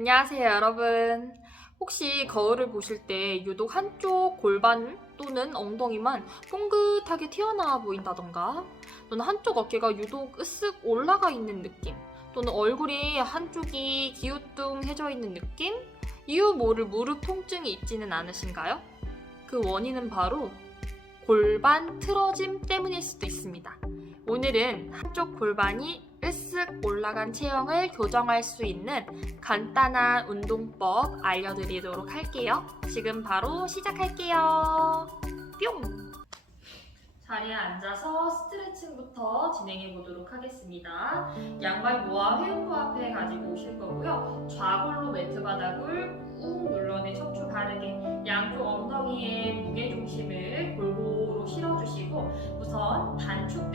안녕하세요, 여러분. 혹시 거울을 보실 때 유독 한쪽 골반 또는 엉덩이만 뽕긋하게 튀어나와 보인다던가, 또는 한쪽 어깨가 유독 으쓱 올라가 있는 느낌, 또는 얼굴이 한쪽이 기우뚱해져 있는 느낌? 이유 모를 무릎 통증이 있지는 않으신가요? 그 원인은 바로 골반 틀어짐 때문일 수도 있습니다. 오늘은 한쪽 골반이 으쓱 올라간 체형을 교정할 수 있는 간단한 운동법 알려드리도록 할게요. 지금 바로 시작할게요. 뿅! 자리에 앉아서 스트레칭부터 진행해 보도록 하겠습니다. 양발 모아 회음부 앞에 가지고 오실 거고요. 좌골로 매트 바닥을 꾹 눌러내 척추 바르게 양쪽 엉덩이에 무게 중심을 골고루 실어주시고 우선 단축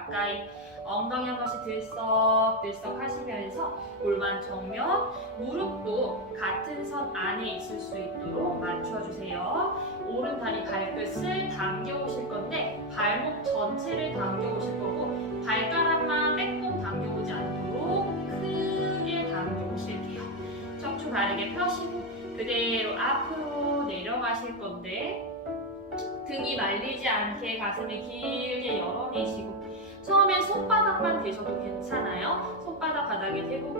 가까이 엉덩이 한 번씩 들썩 들썩 하시면서 골반 정면 무릎도 같은 선 안에 있을 수 있도록 맞춰주세요. 오른 다리 발끝을 당겨 오실 건데 발목 전체를 당겨 오실 거고 발가락만 빼꼼 당겨 오지 않도록 크게 당겨 오실게요. 척추 바르게 펴시고 그대로 앞으로 내려가실 건데 등이 말리지 않게 가슴을 길게 열어내시고 처음엔 손바닥만 대셔도 괜찮아요. 손바닥 바닥에 대고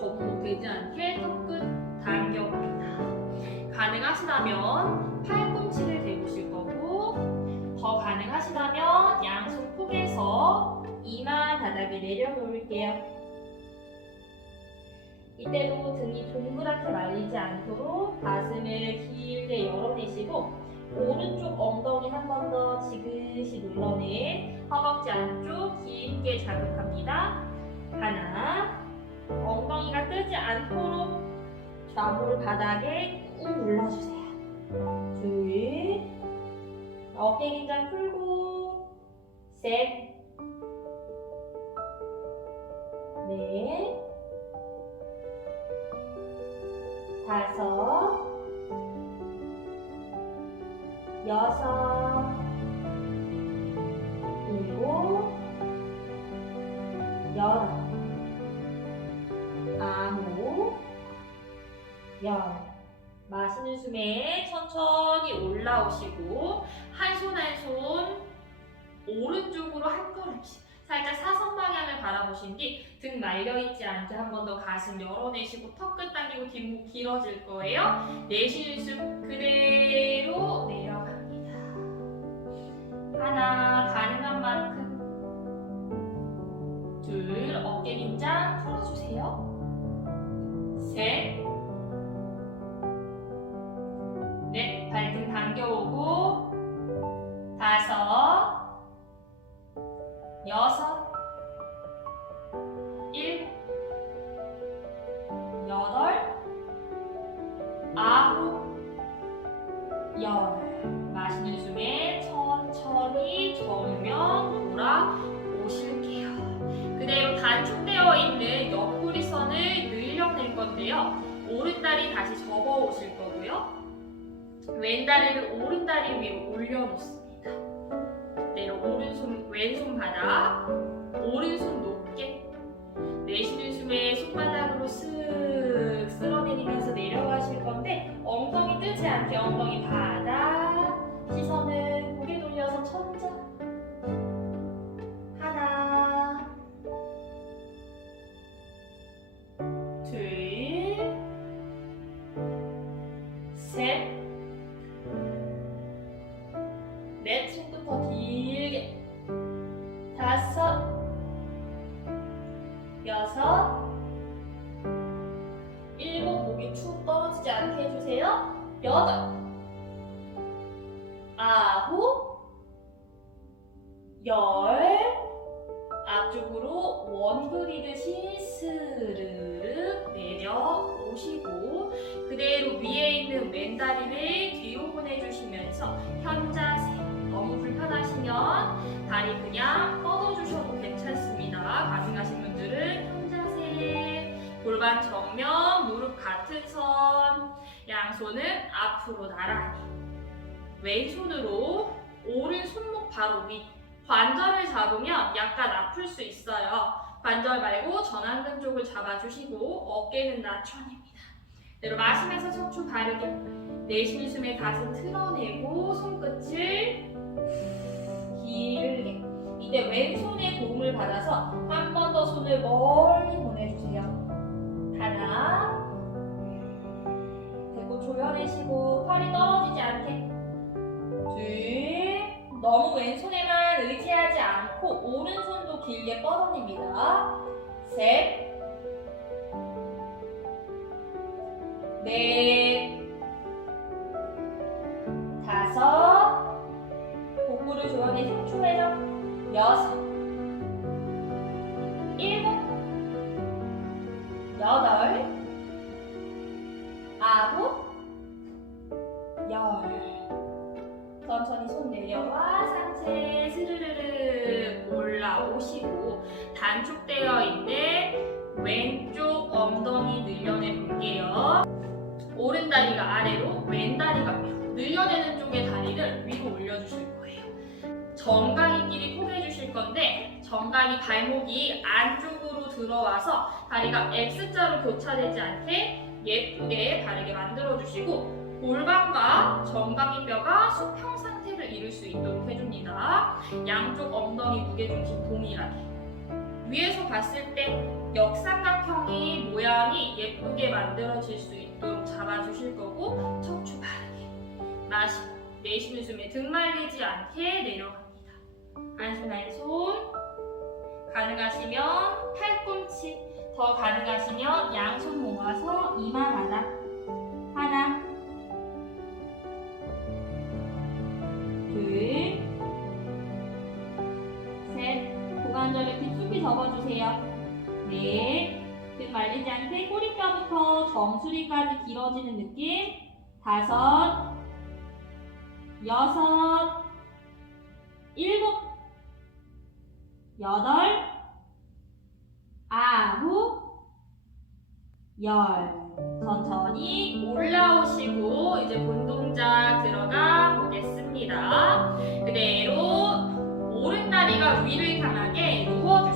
거북목 되지 않게 턱끝 당겨봅니다. 가능하시다면 팔꿈치를 대보실 거고 더 가능하시다면 양손 포개서 이마 바닥에 내려놓을게요. 이때도 등이 동그랗게 말리지 않도록 가슴을 길게 열어내시고 오른쪽 엉덩이 한 번 더 지그시 눌러내 허벅지 안쪽 깊게 자극합니다. 하나 엉덩이가 뜨지 않도록 좌볼 바닥에 꾹 눌러주세요. 둘 어깨 긴장 풀고 셋 넷, 다섯, 여섯, 열. 마시는 숨에 천천히 올라오시고 한 손 한 손 오른쪽으로 한 걸음씩 살짝 사선 방향을 바라보신 뒤 등 말려 있지 않게 한 번 더 가슴 열어내시고 턱 끝 당기고 뒷목 길어질 거예요. 내쉬는 숨 그대로 내려갑니다. 하나 가능한 만큼 둘 어깨 긴장 풀어주세요. 셋 건데요. 오른다리 다시 접어 오실 거고요. 왼다리를 오른다리 위로 올려놓습니다. 내려 오른손 왼손 바닥 오른손 높게. 내쉬는 숨에 손바닥으로 쓱 쓸어내리면서 내려가실 건데 엉덩이 뜨지 않게 엉덩이 바닥 시선은 고개 돌려서 천장 하 열 앞쪽으로 원 그리듯이 스르륵 내려오시고 그대로 위에 있는 왼다리를 뒤로 보내주시면서 현자세 너무 불편하시면 다리 그냥 뻗어주셔도 괜찮습니다. 가능하신 분들은 현자세 골반 정면 무릎 같은 선 양손은 앞으로 나란히 왼손으로 바로 위. 관절을 잡으면 약간 아플 수 있어요. 관절 말고 전완근 쪽을 잡아주시고 어깨는 낮춰냅니다. 내로 마시면서 척추 바르게 내쉬는 숨에 가슴 틀어내고 손끝을 길게 이때 왼손의 도움을 받아서 한 번 더 손을 멀리 보내주세요. 하나 배고 조여내시고 팔이 떨어지지 않게 둘 너무 왼손에만 않고 오른손도 길게 뻗어냅니다. 셋. 넷, 다섯, 복부를 조여내 흉추회전, 여섯, 일곱, 여덟, 아홉, 열. 천천히 손 내려와. 상체 스르르르 단축되어 있는 왼쪽 엉덩이 늘려내 볼게요. 오른 다리가 아래로, 왼 다리가 위로. 늘려내는 쪽의 다리를 위로 올려주실 거예요. 정강이 끼리 포개주실 건데 정강이 발목이 안쪽으로 들어와서 다리가 X자로 교차되지 않게 예쁘게 바르게 만들어 주시고 골반과 정강이 뼈가 수평 상태를 이룰 수 있도록 해줍니다. 양쪽 엉덩이 무게중심 동일하게. 위에서 봤을 때 역삼각형이 모양이 예쁘게 만들어질 수 있도록 잡아주실 거고 척추 바르게 마시고 내쉬는 숨에 등 말리지 않게 내려갑니다. 한손 한손 가능하시면 팔꿈치 더 가능하시면 양손 모아서 이마 바닥 하나 접어주세요. 넷등 말리지 않게 꼬리뼈부터 정수리까지 길어지는 느낌. 다섯. 여섯. 일곱. 여덟. 아홉. 열. 천천히 올라오시고 이제 본 동작 들어가 보겠습니다. 그대로 오른 다리가 위를 향하게 누워 주실게요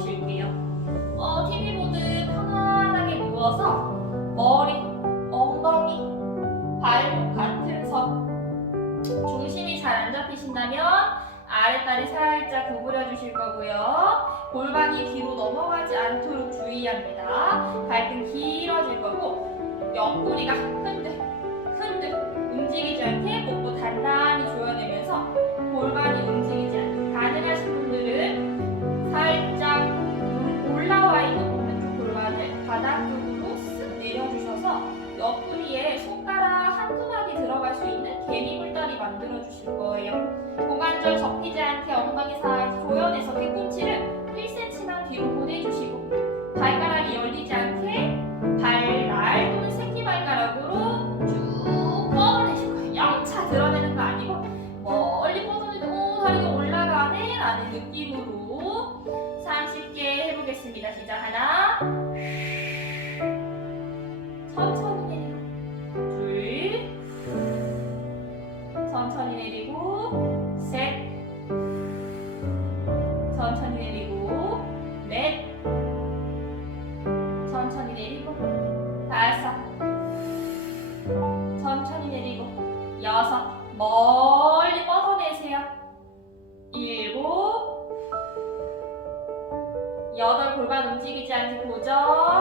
누워서 머리, 엉덩이, 발목 같은 선 중심이 잘 안 잡히신다면 아랫다리 살짝 구부려 주실 거고요. 골반이 뒤로 넘어가지 않도록 주의합니다. 발등 길어질 거고 옆구리가 흔들 흔들 움직이지 않게 목도 만들어 주실 거예요. 고관절 접히지 않게 엉덩이 살짝 조여내서 뒤꿈치를 1cm만 뒤로 보내주시고 발가락이 열리지 않게 발날 또는 새끼발가락으로 쭉 뻗어내실 거예요. 영차 드러내는 거 아니고 멀리 뻗어내도 오 다리가 올라가네 라는 느낌으로 30개 해보겠습니다. 시작 하나 천천히 골반 움직이지 않게 고정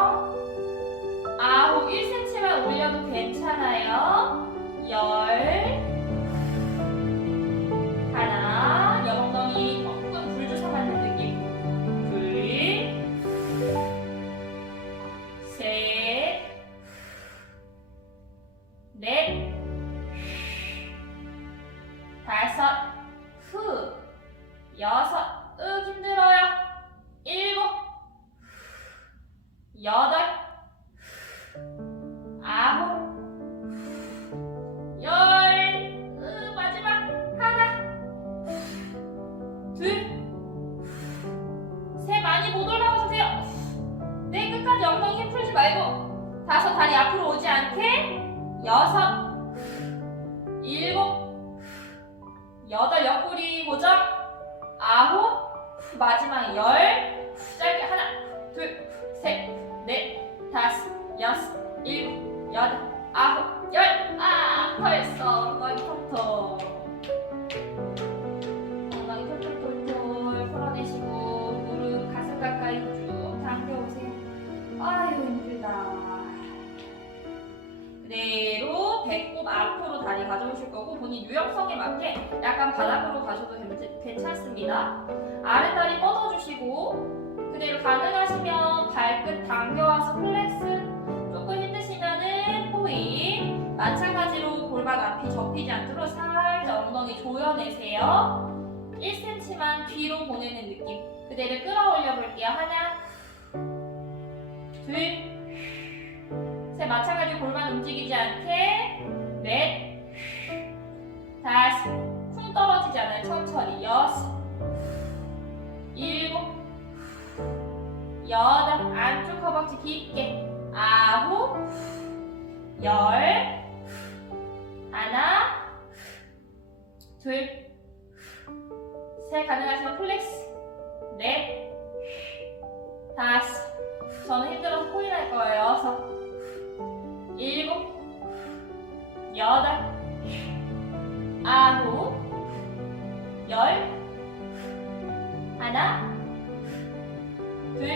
여섯 일곱 여덟 옆구리 고정 아홉, 후, 마지막 열, 후, 짧게 하나, 둘, 셋, 넷, 다섯, 여섯, 일곱, 여덟, 아홉, 열. 아, 벌써 엉덩이 톡 다리 가져오실 거고 본인 유연성에 맞게 약간 바닥으로 가셔도 괜- 괜찮습니다. 아랫다리 뻗어주시고 그대로 가능하시면 발끝 당겨와서 플렉스 조금 힘드시면은 호잉 마찬가지로 골반 앞이 접히지 않도록 살짝 엉덩이 조여내세요. 1cm만 뒤로 보내는 느낌 그대로 끌어올려 볼게요. 하나 둘 셋, 마찬가지로 골반 움직이지 않게. 넷, 다섯, 쿵 떨어지지 않아요. 천천히. 여섯, 일곱, 여덟, 안쪽 허벅지 깊게. 아홉, 열, 하나, 둘, 셋, 가능하시면 플렉스. 넷, 다섯, 저는 힘들어서 코일 할 거예요. 여섯, 일곱, 여덟, 아홉, 열, 하나, 둘,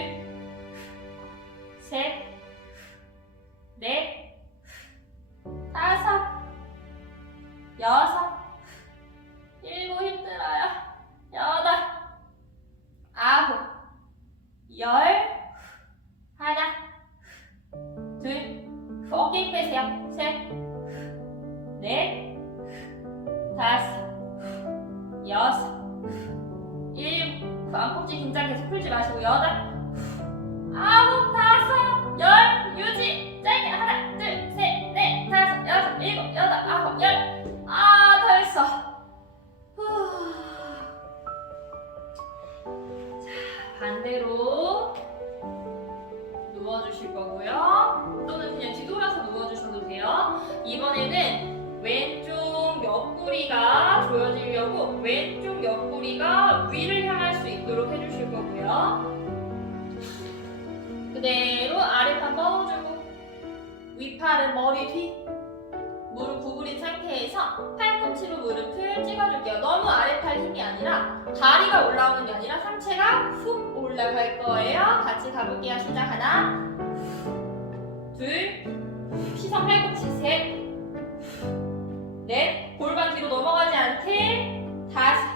셋, 넷, 다섯, 여섯, 아래팔 뻗어주고 윗팔은 머리 뒤 무릎 구부린 상태에서 팔꿈치로 무릎을 찍어줄게요. 너무 아래팔 힘이 아니라 다리가 올라오는 게 아니라 상체가 훅 올라갈 거예요. 같이 가볼게요. 시작 하나, 둘, 시선 팔꿈치 셋, 넷, 골반 뒤로 넘어가지 않게 다섯,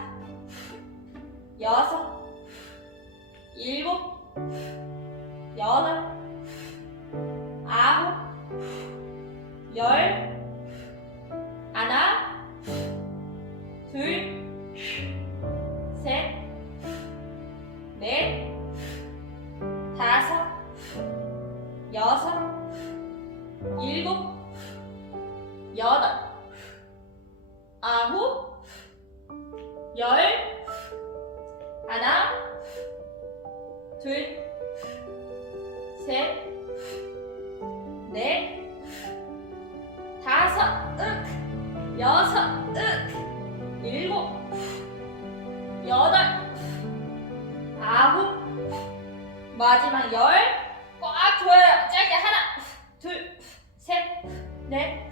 여섯, 일곱, 여덟, 하나, 둘, 셋, 넷, 다섯, 윽, 여섯, 윽, 일곱, 여덟, 아홉, 마지막 열, 꽉 조여요. 짧게 하나, 둘, 셋, 넷,